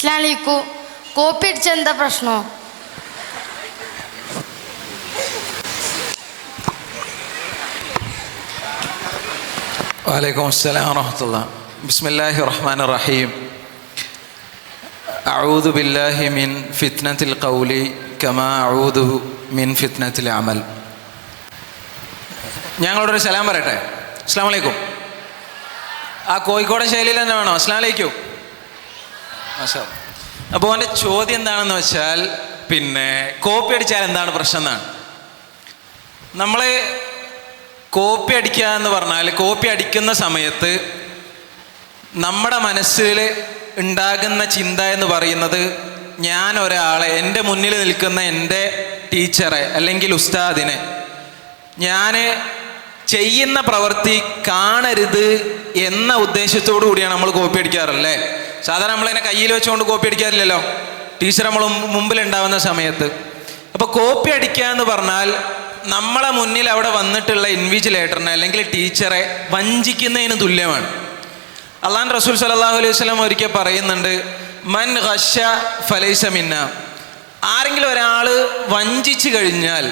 അസ്സലാമലൈക്കും. കോപ്പി അടിച്ച എന്താ പ്രശ്നോ? വലൈക്കും അസ്സലാം വറഹ്മത്തുള്ളാഹി. ബിസ്മില്ലാഹിർ റഹ്മാനിർ റഹീം. അഊദു ബില്ലാഹി മിൻ ഫിത്നത്തിൽ ഖൗലി കമാ അഊദു മിൻ ഫിത്നത്തിൽ അമൽ. ഞങ്ങളോടൊരു സലാം പറയട്ടെ. അസ്സലാമു അലൈക്കും. ആ കോഴിക്കോടൻ ശൈലിയിൽ തന്നെ വേണോ? അസ്സലാമു അലൈക്കും. മാഷാ. അപ്പോൾ അവൻ്റെ ചോദ്യം എന്താണെന്ന് വെച്ചാൽ, കോപ്പി അടിച്ചാൽ എന്താണ് പ്രശ്നം എന്നാണ്. നമ്മൾ കോപ്പി അടിക്കുക എന്ന് പറഞ്ഞാൽ, കോപ്പി അടിക്കുന്ന സമയത്ത് നമ്മുടെ മനസ്സിൽ ഉണ്ടാകുന്ന ചിന്ത എന്ന് പറയുന്നത്, ഞാൻ ഒരാളെ, എൻ്റെ മുന്നിൽ നിൽക്കുന്ന എൻ്റെ ടീച്ചറെ അല്ലെങ്കിൽ ഉസ്താദിനെ ഞാൻ ചെയ്യുന്ന പ്രവൃത്തി കാണരുത് എന്ന ഉദ്ദേശത്തോടു കൂടിയാണ് നമ്മൾ കോപ്പി അടിക്കാറല്ലേ. സാധാരണ നമ്മളതിനെ കയ്യിൽ വെച്ചുകൊണ്ട് കോപ്പി അടിക്കാറില്ലല്ലോ, ടീച്ചർ നമ്മൾ മുമ്പിലുണ്ടാവുന്ന സമയത്ത്. അപ്പോൾ കോപ്പി അടിക്കുക എന്ന് പറഞ്ഞാൽ നമ്മളെ മുന്നിൽ അവിടെ വന്നിട്ടുള്ള ഇൻവിജിലേറ്ററിനെ അല്ലെങ്കിൽ ടീച്ചറെ വഞ്ചിക്കുന്നതിന് തുല്യമാണ്. അള്ളാഹു റസൂൽ സല്ലല്ലാഹു അലൈഹി വസല്ലം ഒരിക്കൽ പറയുന്നുണ്ട്, മൻ ഗശ ഫലൈസ മിന്ന. ആരെങ്കിലും ഒരാൾ വഞ്ചിച്ചു കഴിഞ്ഞാൽ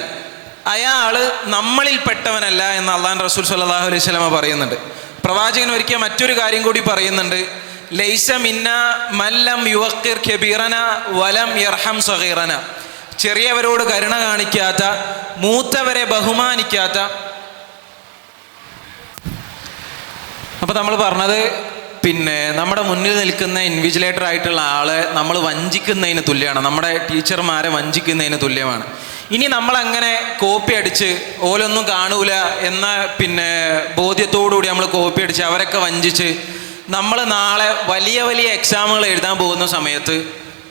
അയാൾ നമ്മളിൽപ്പെട്ടവനല്ല എന്ന് അള്ളാഹു റസൂൽ സല്ലല്ലാഹു അലൈഹി വസല്ലം പറയുന്നുണ്ട്. പ്രവാചകൻ ഒരിക്കൽ മറ്റൊരു കാര്യം കൂടി പറയുന്നുണ്ട്, ലൈസ മിന്ന മല്ലം യുവക്കിർ കബീറന വലം യർഹം സഗീറന. ചെറിയവരോട് കരുണ കാണിക്കാത്ത, മൂത്തവരെ ബഹുമാനിക്കാത്ത. അപ്പം നമ്മൾ പറഞ്ഞത്, നമ്മുടെ മുന്നിൽ നിൽക്കുന്ന ഇൻവിജിലേറ്റർ ആയിട്ടുള്ള ആളെ നമ്മൾ വഞ്ചിക്കുന്നതിന് തുല്യമാണ്, നമ്മുടെ ടീച്ചർമാരെ വഞ്ചിക്കുന്നതിന് തുല്യമാണ്. ഇനി നമ്മളങ്ങനെ കോപ്പി അടിച്ച് ഓലൊന്നും കാണൂല എന്ന ബോധ്യത്തോടുകൂടി നമ്മൾ കോപ്പി അടിച്ച് അവരൊക്കെ വഞ്ചിച്ച് നമ്മൾ നാളെ വലിയ വലിയ എക്സാമുകൾ എഴുതാൻ പോകുന്ന സമയത്ത്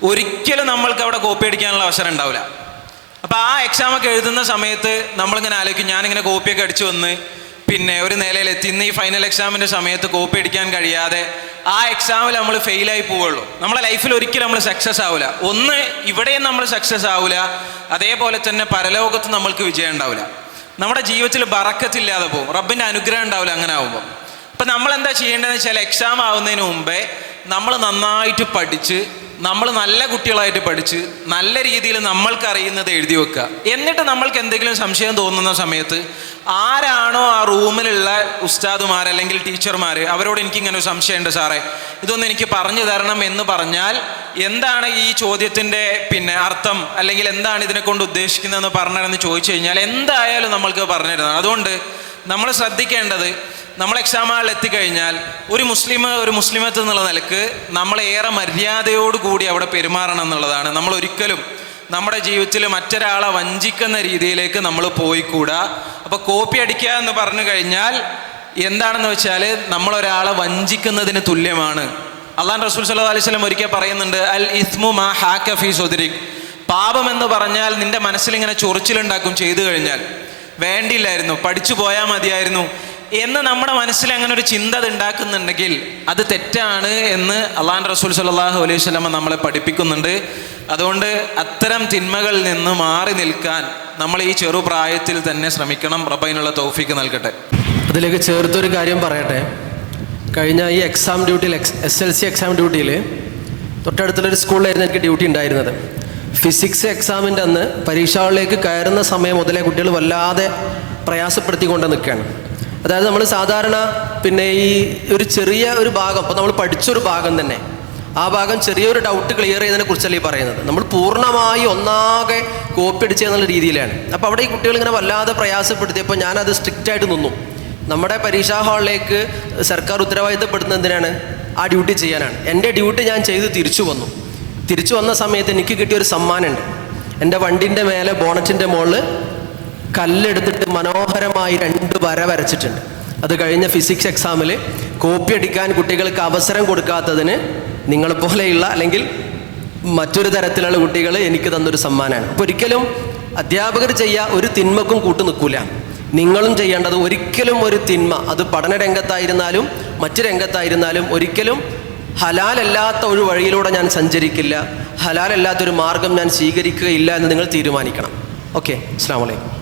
ഒരിക്കലും നമ്മൾക്ക് അവിടെ കോപ്പി അടിക്കാനുള്ള അവസരം ഉണ്ടാവില്ല. അപ്പോൾ ആ എക്സാമൊക്കെ എഴുതുന്ന സമയത്ത് നമ്മളിങ്ങനെ ആലോചിക്കും, ഞാനിങ്ങനെ കോപ്പിയൊക്കെ അടിച്ചു വന്ന് ഒരു നിലയിലെത്തി, ഇന്ന് ഈ ഫൈനൽ എക്സാമിൻ്റെ സമയത്ത് കോപ്പി അടിക്കാൻ കഴിയാതെ ആ എക്സാമിൽ നമ്മൾ ഫെയിലായി പോവുള്ളൂ. നമ്മളെ ലൈഫിൽ ഒരിക്കലും നമ്മൾ സക്സസ് ആവില്ല. ഒന്ന് ഇവിടെയും നമ്മൾ സക്സസ് ആവില്ല, അതേപോലെ തന്നെ പരലോകത്ത് നമ്മൾക്ക് വിജയം ഉണ്ടാവില്ല. നമ്മുടെ ജീവിതത്തിൽ ബറക്കത്തില്ലാതെ പോകും, റബ്ബിൻ്റെ അനുഗ്രഹം ഉണ്ടാവില്ല അങ്ങനെ ആവുമ്പോൾ. അപ്പം നമ്മൾ എന്താ ചെയ്യേണ്ടതെന്ന് വെച്ചാൽ, എക്സാം ആവുന്നതിന് മുമ്പേ നമ്മൾ നന്നായിട്ട് പഠിച്ച്, നമ്മൾ നല്ല കുട്ടികളായിട്ട് പഠിച്ച് നല്ല രീതിയിൽ നമ്മൾക്കറിയുന്നത് എഴുതി വെക്കുക. എന്നിട്ട് നമ്മൾക്ക് എന്തെങ്കിലും സംശയം തോന്നുന്ന സമയത്ത് ആരാണോ ആ റൂമിലുള്ള ഉസ്താദുമാർ അല്ലെങ്കിൽ ടീച്ചർമാർ, അവരോട് എനിക്കിങ്ങനെ ഒരു സംശയമുണ്ട് സാറേ, ഇതൊന്ന് എനിക്ക് പറഞ്ഞു തരണം എന്ന് പറഞ്ഞാൽ, എന്താണ് ഈ ചോദ്യത്തിൻ്റെ അർത്ഥം അല്ലെങ്കിൽ എന്താണ് ഇതിനെ കൊണ്ട് ഉദ്ദേശിക്കുന്നതെന്ന് പറഞ്ഞതെന്ന് ചോദിച്ചു കഴിഞ്ഞാൽ എന്തായാലും നമ്മൾക്ക് പറഞ്ഞു തരുന്നതാണ്. അതുകൊണ്ട് നമ്മൾ ശ്രദ്ധിക്കേണ്ടത്, നമ്മൾ എക്സാം ഹാളിൽ എത്തിക്കഴിഞ്ഞാൽ ഒരു മുസ്ലിമത്ത് എന്നുള്ള നിലക്ക് നമ്മൾ ഏറെ മര്യാദയോടുകൂടി അവിടെ പെരുമാറണം എന്നുള്ളതാണ്. നമ്മൾ ഒരിക്കലും നമ്മുടെ ജീവിതത്തിൽ മറ്റൊരാളെ വഞ്ചിക്കുന്ന രീതിയിലേക്ക് നമ്മൾ പോയിക്കൂടാ. അപ്പോൾ കോപ്പി അടിക്കുക എന്ന് പറഞ്ഞു കഴിഞ്ഞാൽ എന്താണെന്ന് വെച്ചാൽ നമ്മളൊരാളെ വഞ്ചിക്കുന്നതിന് തുല്യമാണ്. അള്ളാഹു റസൂൽ സല്ലല്ലാഹു അലൈഹി വസല്ലം ഒരിക്കൽ പറയുന്നുണ്ട്, അൽ ഇസ്മു മാ ഹാക ഫീ സുദ്രിക്. പാപം എന്ന് പറഞ്ഞാൽ നിന്റെ മനസ്സിലിങ്ങനെ ചൊറിച്ചിലുണ്ടാക്കും. ചെയ്തു കഴിഞ്ഞാൽ വേണ്ടിയില്ലായിരുന്നു, പഠിച്ചു പോയാൽ മതിയായിരുന്നു എന്ന് നമ്മുടെ മനസ്സിൽ അങ്ങനെ ഒരു ചിന്ത ഉണ്ടാക്കുന്നുണ്ടെങ്കിൽ അത് തെറ്റാണ് എന്ന് അള്ളാഹു റസൂൽ സല്ലല്ലാഹു അലൈഹി വസല്ലം നമ്മളെ പഠിപ്പിക്കുന്നുണ്ട്. അതുകൊണ്ട് അത്തരം തിന്മകളിൽ നിന്ന് മാറി നിൽക്കാൻ നമ്മൾ ഈ ചെറുപ്രായത്തിൽ തന്നെ ശ്രമിക്കണം. റബ്ബിനുള്ള തൗഫീക്ക് നൽകട്ടെ. അതിലേക്ക് ചേർത്തൊരു കാര്യം പറയട്ടെ. കഴിഞ്ഞ ഈ എക്സാം ഡ്യൂട്ടിയിൽ, SLC എക്സാം ഡ്യൂട്ടിയിൽ തൊട്ടടുത്തുള്ളൊരു സ്കൂളിലായിരുന്നു എനിക്ക് ഡ്യൂട്ടി ഉണ്ടായിരുന്നത്. ഫിസിക്സ് എക്സാമിൻ്റെ അന്ന് പരീക്ഷകളിലേക്ക് കയറുന്ന സമയം മുതലേ കുട്ടികൾ വല്ലാതെ പ്രയാസപ്പെടുത്തിക്കൊണ്ട് നിൽക്കുകയാണ്. അതായത് നമ്മൾ സാധാരണ ഈ ഒരു ചെറിയ ഒരു ഭാഗം, ഇപ്പോൾ നമ്മൾ പഠിച്ചൊരു ഭാഗം തന്നെ, ആ ഭാഗം ചെറിയൊരു ഡൗട്ട് ക്ലിയർ ചെയ്തതിനെ കുറിച്ചല്ല ഈ പറയുന്നത്. നമ്മൾ പൂർണ്ണമായി ഒന്നാകെ കോപ്പി അടിക്കുക എന്നുള്ള രീതിയിലാണ്. അപ്പോൾ അവിടെ ഈ കുട്ടികൾ ഇങ്ങനെ വല്ലാതെ പ്രയാസപ്പെടുത്തിയപ്പോൾ ഞാനത് സ്ട്രിക്റ്റായിട്ട് നിന്നു. നമ്മുടെ പരീക്ഷാ ഹാളിലേക്ക് സർക്കാർ ഉത്തരവാദിത്തപ്പെടുന്നത് എന്തിനാണ്? ആ ഡ്യൂട്ടി ചെയ്യാനാണ്. എൻ്റെ ഡ്യൂട്ടി ഞാൻ ചെയ്ത് തിരിച്ചു വന്നു. തിരിച്ചു വന്ന സമയത്ത് എനിക്ക് കിട്ടിയൊരു സമ്മാനമുണ്ട്. എൻ്റെ വണ്ടിൻ്റെ മേലെ ബോണറ്റിൻ്റെ മുകളിൽ കല്ലെടുത്തിട്ട് മനോഹരമായി 2 വര വരച്ചിട്ടുണ്ട്. അത് കഴിഞ്ഞ ഫിസിക്സ് എക്സാമിൽ കോപ്പി അടിക്കാൻ കുട്ടികൾക്ക് അവസരം കൊടുക്കാത്തതിന് നിങ്ങളെപ്പോലെയുള്ള അല്ലെങ്കിൽ മറ്റൊരു തരത്തിലുള്ള കുട്ടികൾ എനിക്ക് തന്നൊരു സമ്മാനമാണ്. അപ്പോൾ ഒരിക്കലും അധ്യാപകർ ചെയ്യുക ഒരു തിന്മക്കും കൂട്ടു നിൽക്കൂല. നിങ്ങളും ചെയ്യേണ്ടത് ഒരിക്കലും ഒരു തിന്മ, അത് പഠന രംഗത്തായിരുന്നാലും മറ്റു രംഗത്തായിരുന്നാലും, ഒരിക്കലും ഹലാലല്ലാത്ത ഒരു വഴിയിലൂടെ ഞാൻ സഞ്ചരിക്കില്ല, ഹലാലല്ലാത്തൊരു മാർഗം ഞാൻ സ്വീകരിക്കുകയില്ല എന്ന് നിങ്ങൾ തീരുമാനിക്കണം. ഓക്കെ, അസ്സലാമു അലൈക്കും.